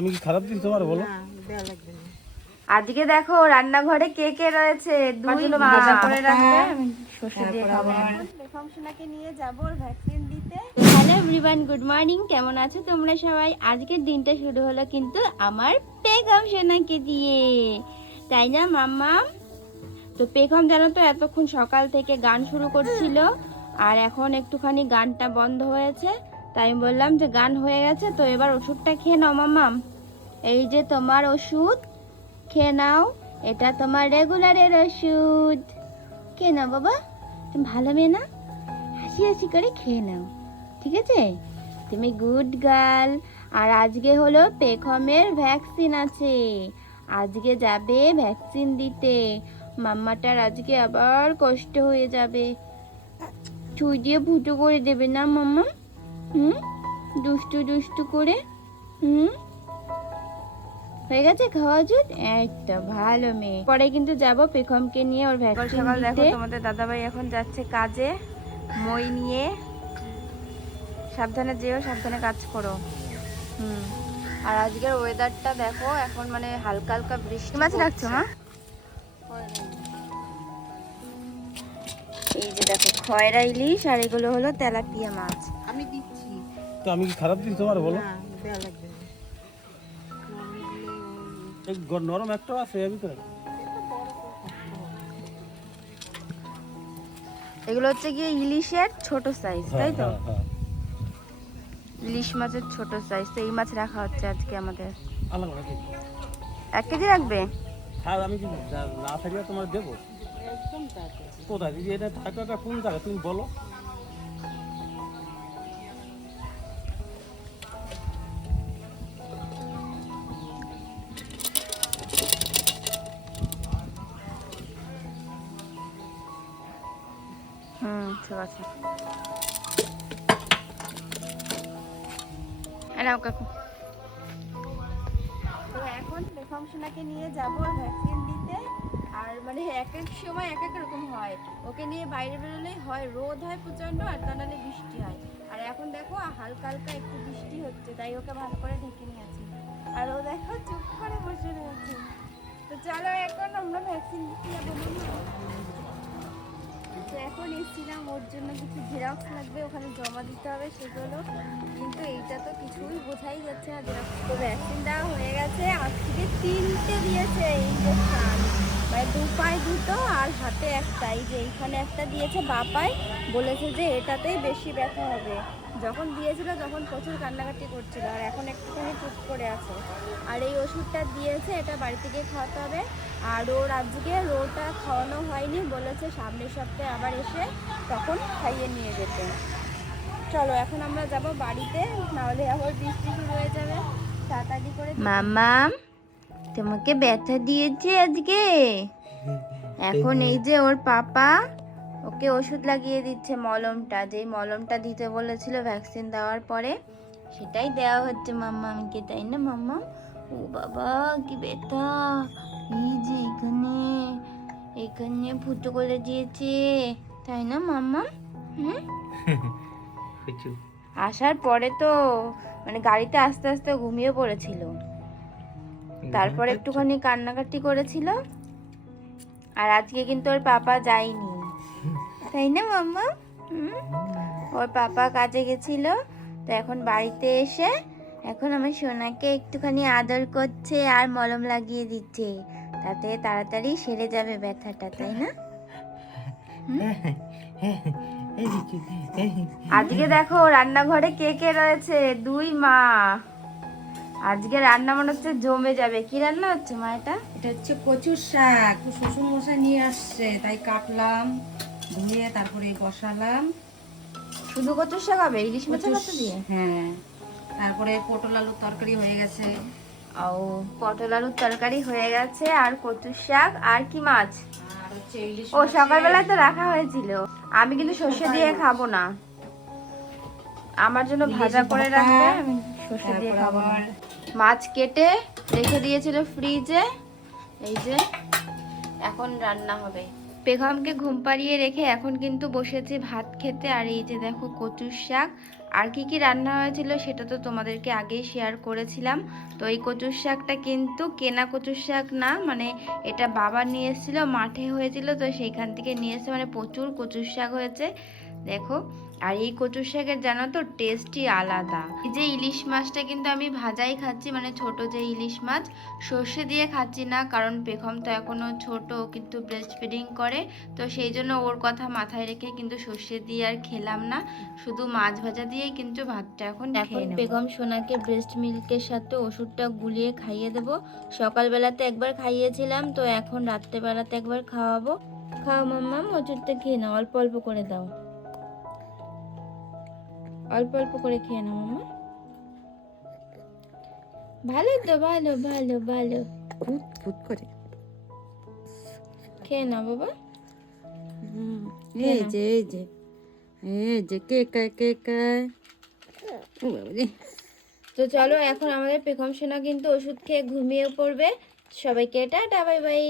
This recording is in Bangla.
আমি কি খারাপ দিন তোমার বলো? আজকে দেখো রান্নাঘরে কে কে রয়েছে? দুই মা। করে রাখবে। আমি সর্ষে দিয়ে খাব। সোনাকে নিয়ে যাব ভ্যাকসিন দিতে। হ্যালো এভরিওয়ান গুড মর্নিং কেমন আছো তোমরা সবাই? আজকের দিনটা শুরু হলো কিন্তু আমার বেগম সোনাকে দিয়ে। তাই না মাম্মা? তো পেখম জানো তো এতক্ষণ সকাল থেকে গান শুরু করছিল। আর এখন একটুখানি গানটা বন্ধ হয়েছে। তাই আমি বললাম যে গান হয়ে গেছে, তো এবার ওষুধটা খেয়ে নাও মাম্মাম। এই যে তোমার ওষুধ, খেয়ে নাও। এটা তোমার রেগুলারের ওষুধ। খেয়ে নাও বাবা, তুমি ভালো মেয়ে না? হাসি হাসি করে খেয়ে নাও, ঠিক আছে? তুমি গুড গার্ল আর আজকে হলো পেখমের ভ্যাকসিন আছে। আজকে যাবে ভ্যাকসিন দিতে। মাম্মাটার আজকে আবার কষ্ট হয়ে যাবে। ছুঁই দিয়ে ফুটো করে দেবে না মাম্মা হুম? দুষ্টু দুষ্টু করে হুম? হয়ে গেছে খাওয়া জুট? একটা ভালো মেয়ে। পরে কিন্তু যাব পেখমকে নিয়ে ওর ভ্যাকসিন সকাল দেখো তোমাদের দাদাভাই এখন যাচ্ছে কাজে মই নিয়ে। সাবধানে যেও সাবধানে কাজ করো। হুম। আর আজকের ওয়েদারটা দেখো এখন মানে হালকা হালকা বৃষ্টি মাছ রাখছো মা? এই যে দেখো খয়রা ইলিশ আর এগুলো হলো তেলাপিয়া মাছ। আমি দিচ্ছি। তো আমি কি খারাপ দিন তোমার বলো? নরম একটা আছে এর ভিতরে। এগুলো হচ্ছে গিয়ে ইলিশের ছোট সাইজ তাই তো? হ্যাঁ, হ্যাঁ। ইলিশ মাছের ছোট সাইজ তো এই মাছ রাখা হচ্ছে আজকে আমাদের। এক কেজি রাখবে? হ্যাঁ আমি কি না থাকলে তোমার দেবো? কোথায়? দিদি এটা থাকাটা কোন জায়গা তুমি বলো। হুম, ঠিক আছে। নাও তো এখন নিয়ে যাব ভ্যাকসিন দিতে। আর মানে এক এক সময় এক এক রকম হয়। ওকে নিয়ে বাইরে বেরোলেই হয়, রোদ হয় প্রচণ্ড আর তা বৃষ্টি হয়। আর এখন দেখো হালকা হালকা একটু বৃষ্টি হচ্ছে, তাই ওকে ভালো করে ঢেকে নিয়েছি। আর ও দেখো চুপ করে বসে রয়েছে। তো চলো এখন আমরা ভ্যাকসিন দিতে যাব। তো এখন এসছিলাম, ওর জন্য কিছু জেরক্স লাগবে, ওখানে জমা দিতে হবে সেগুলো। কিন্তু এইটা তো কিছুই বোঝাই যাচ্ছে না জেরক্স তো ভ্যাকসিন দেওয়া হয়ে গেছে। আজ থেকে তিনটে দিয়েছে ইঞ্জেকশন মানে দু পায়ে দুটো আর একটা এই যে এইখানে একটা দিয়েছে বাপায় বলেছে যে এটাতেই বেশি ব্যথা হবে। যখন দিয়েছিল তখন প্রচুর কান্নাকাটি করছিল আর এখন একটুখানি চুপ করে আছে। আর এই ওষুধটা দিয়েছে এটা বাড়িতে গিয়ে খাওয়াতে হবে। আর ওর আজকে রোটা খাওয়ানো হয়নি বলেছে সামনের সপ্তাহে আবার এসে তখন খাইয়ে নিয়ে যেতে। চলো এখন আমরা যাব বাড়িতে নাহলে আবার বৃষ্টি শুরু হয়ে যাবে। তাড়াতাড়ি করে মামাম তোমাকে ব্যথা দিয়েছে আজকে। এখন এই যে ওর পাপা ওকে ওষুধ লাগিয়ে দিচ্ছে মলমটা। যেই মলমটা দিতে বলেছিল ভ্যাকসিন দেওয়ার পরে সেটাই দেওয়া হচ্ছে মাম্মামকে তাই না মাম্মা ও বাবা কি ব্যথা। এই যে এখানে এখানে ফুটো করে দিয়েছে তাই না মাম্মা হুম? আসার পরে তো মানে গাড়িতে আস্তে আস্তে ঘুমিয়ে পড়েছিল। তারপর একটুখানি কান্নাকাটি করেছিল। আর আজকে কিন্তু ওর পাপা যায়নি। তাই না মাম্মা? ওর পাপা কাজে গেছিল তো এখন বাড়িতে এসে এখন আমার সোনাকে একটুখানি আদর করছে আর মলম লাগিয়ে দিচ্ছে। তাতে তাড়াতাড়ি সেরে যাবে ব্যথাটা তাই না? আজকে দেখো রান্নাঘরে কে কে রয়েছে? দুই মা। আজকে রান্না মনে হচ্ছে জমে যাবে। কি রান্না হচ্ছে মা এটা? এটা হচ্ছে কচুর শাক। শ্বশুর মশাই নিয়ে আসছে তাই কাটলাম ধুয়ে তারপরে বসালাম। শুধু কচুর শাক হবে? ইলিশ মাছের দিয়ে? হ্যাঁ। তারপরে পটল আলুর তরকারি হয়ে গেছে। ও পটল আলুর তরকারি হয়ে গেছে আর কচুর শাক আর কি মাছ? ও সকালবেলায় তো রাখা হয়েছিল। আমি কিন্তু সর্ষে দিয়ে খাব না। আমার জন্য ভাজা করে রাখবে আমি সর্ষে দিয়ে খাব না। মাছ কেটে রেখে দিয়েছিল ফ্রিজে। এই যে, এখন রান্না হবে। পেঘমকে ঘুম পাড়িয়ে রেখে এখন কিন্তু বসেছি ভাত খেতে। আর এই যে দেখো কচুর শাক। আর কি কি রান্না হয়েছিল সেটা তো তোমাদেরকে আগেই শেয়ার করেছিলাম। তো এই কচুর শাকটা কিন্তু কেনা কচুর শাক না মানে এটা বাবা নিয়ে এসেছিল, মাঠে হয়েছিল, তো সেইখান থেকে নিয়ে এসে মানে প্রচুর কচুর শাক হয়েছে। দেখো আর এই কচুর শাকের জানো তো টেস্টই আলাদা। এই যে ইলিশ মাছটা কিন্তু আমি ভাজাই খাচ্ছি মানে ছোট যে ইলিশ মাছ সর্ষে দিয়ে খাচ্ছি না কারণ পেখম তো এখনও ছোট কিন্তু ব্রেস্ট ফিডিং করে তো সেই জন্য ওর কথা মাথায় রেখে কিন্তু সর্ষে দিয়ে আর খেলাম না। শুধু মাছ ভাজা দিয়েই কিন্তু ভাতটা এখন এখন বেগম সোনাকে ব্রেস্ট মিল্কের সাথে ওষুধটা গুলিয়ে খাইয়ে দেব। সকালবেলাতে একবার খাইয়েছিলাম তো এখন রাত্রেবেলাতে একবার খাওয়াবো। খাও মাম্মাম ওষুধটা খেয়ে নাও অল্প অল্প করে দাও। অল্প অল্প করে খেয়ে নাও মাম্মা ভালো তো ভালো ভালো ভালো। ফুট ফুট করে। খেয়ে নাও বাবা। এই যে এই যে এই যে কে কে বাবা রে। তো চলো এখন আমাদের পেখম সোনা কিন্তু ওষুধ খেয়ে ঘুমিয়ে পড়বে। সবাইকে টাটা বাই বাই।